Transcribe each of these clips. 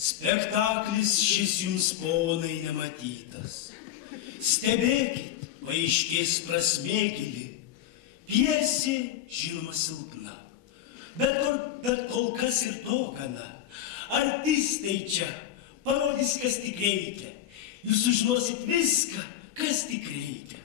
Spektaklis šis jums, ponai, nematytas. Stebėkit, paaiškės prasmė gili. Pjesė, žinoma, silpna. Bet kol kas ir to gana. Artistai čia parodys, kas tik reikia. Jūs sužinosit viską, kas tik reikia.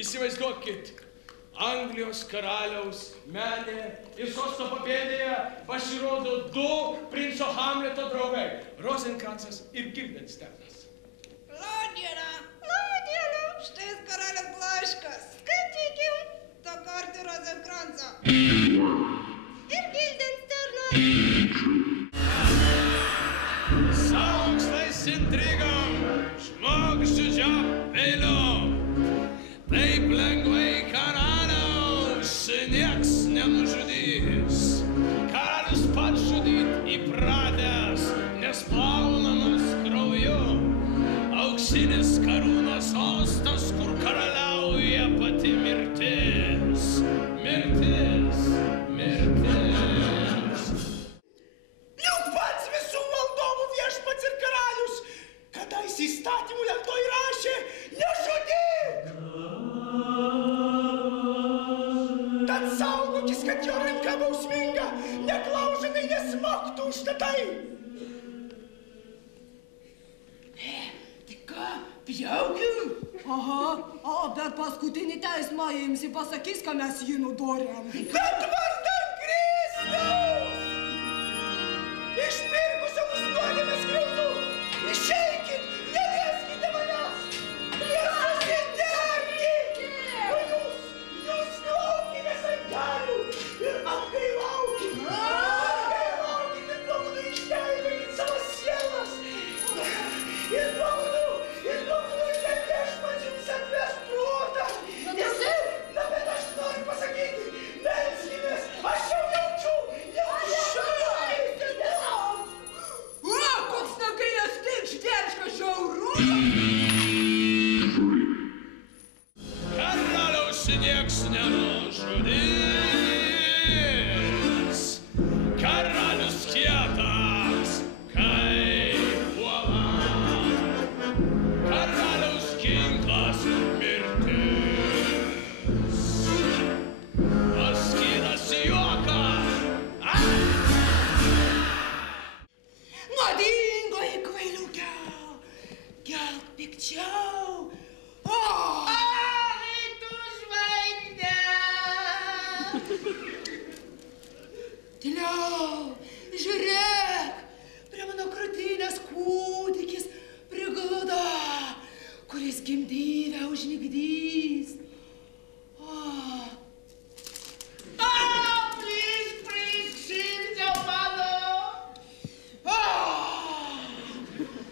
Įsivaizduokit, Anglijos karaliaus menė ir sosto papėdėje pasirodo du princo Hamleto draugai – Rozenkrancas ir Gildensternas. Labdiena! Labdiena! Štai karalius laiškas. Skaitykim. Ta kartį Rozenkrancą. Ir Gildensternas. Sąmokslais intrigom, žmogžudžio peiliu. Taip lengvai karaliaus nieks nenužudys. Karalius pats žudyt įpratęs, nes plaunamas krauju. Auksinis karūnos sostas, kur karaliauja pati mirtis. Mirtis, mirtis. Juk pats visų valdovų viešpats ir karalius, kadais įstatymų lentoj rašė nežudyk. Tad saugokis, kad jo ranka bausminga, neklaužinai nesmoktų užtatai. Tai ką, pjaukim? Aha, bet paskutinį teismą imsi pasakys, ką mes jį nudorėm. Bet vardan Kristaus! Išpirkusio mus nuodėmės skriaudu! Išeikit, nelieskite manęs! Nesusidegkit! O jūs klaukitės ant kelių ir atgailaukit! Atgailaukit ir tuo būdu išgelbėkit savo sielas! Ir tuo būdu kad viešpats jums atves protą! Na, bet aš noriu pasakyti, melskimės, aš jau jaučiu! Koks negailestingas žvėriškas žiaurus! Karaliaus nieks nenužudys. Karalius kietas, kaip uola. Karaliaus ginklas mirtis. Paskydas juokas. Nuodingoji kvailiukė! Gelk pikčiau! Tyliau! Žiūrėk! Prie mano krūtinės kūdikis prigludo, kuris gimdyvę užmigdys.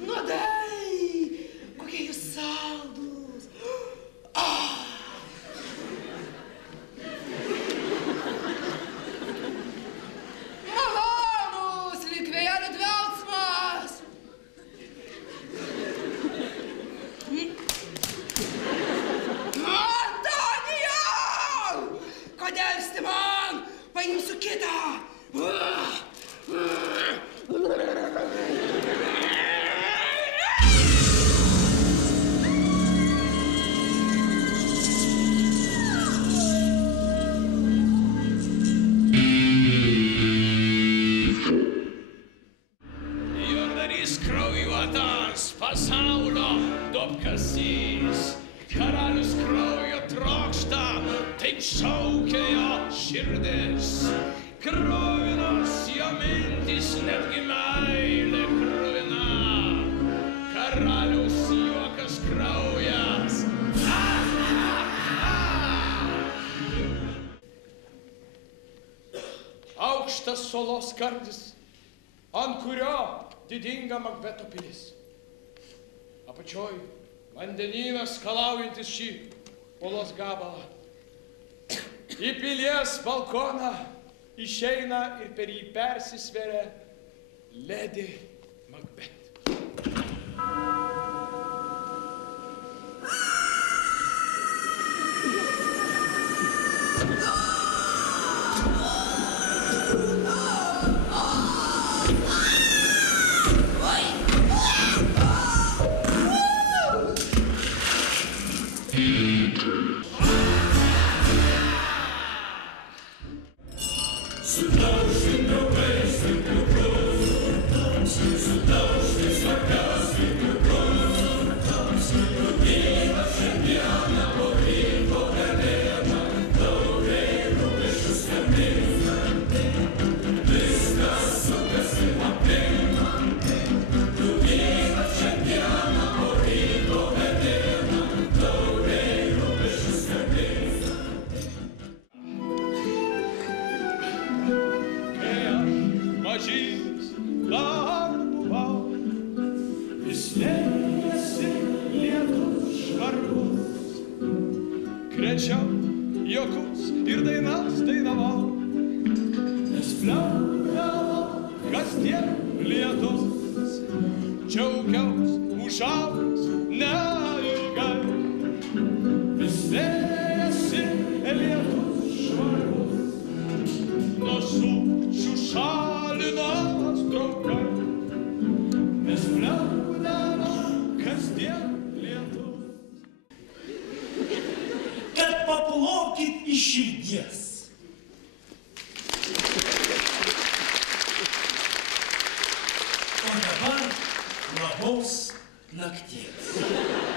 Nuodai! Kokie jūs saldūs! Malonus, lyg vėjelių dvelksmas! Antonijau! Kodėl sti man? Paimsiu kitą! Juokdarys kraujuotas, pasaulio duobkasys. Karalius kraujo trokšta, taip šaukia jo širdis. Kruvinos jo mintys, netgi meilė kruvina. Karaliaus juokas kraujas. Aukštas suolos skardis, ant kurio didinga Makbeto pilis. Apačioj Vandenynas skalaujantis šį uolos gabalą. Į pilies balkoną išeina ir per jį persisveria Lady Macbeth. Krečiau juokus ir dainas dainavau, nes pliaudavo kasdien lietus, džiaugiaus užaugęs neilgai, vis esi lietus švarus, nuo sukčių šalinos draugai, nes pliaudavo kasdien lietus. Paplokit iš širdies. O dabar labos nakties.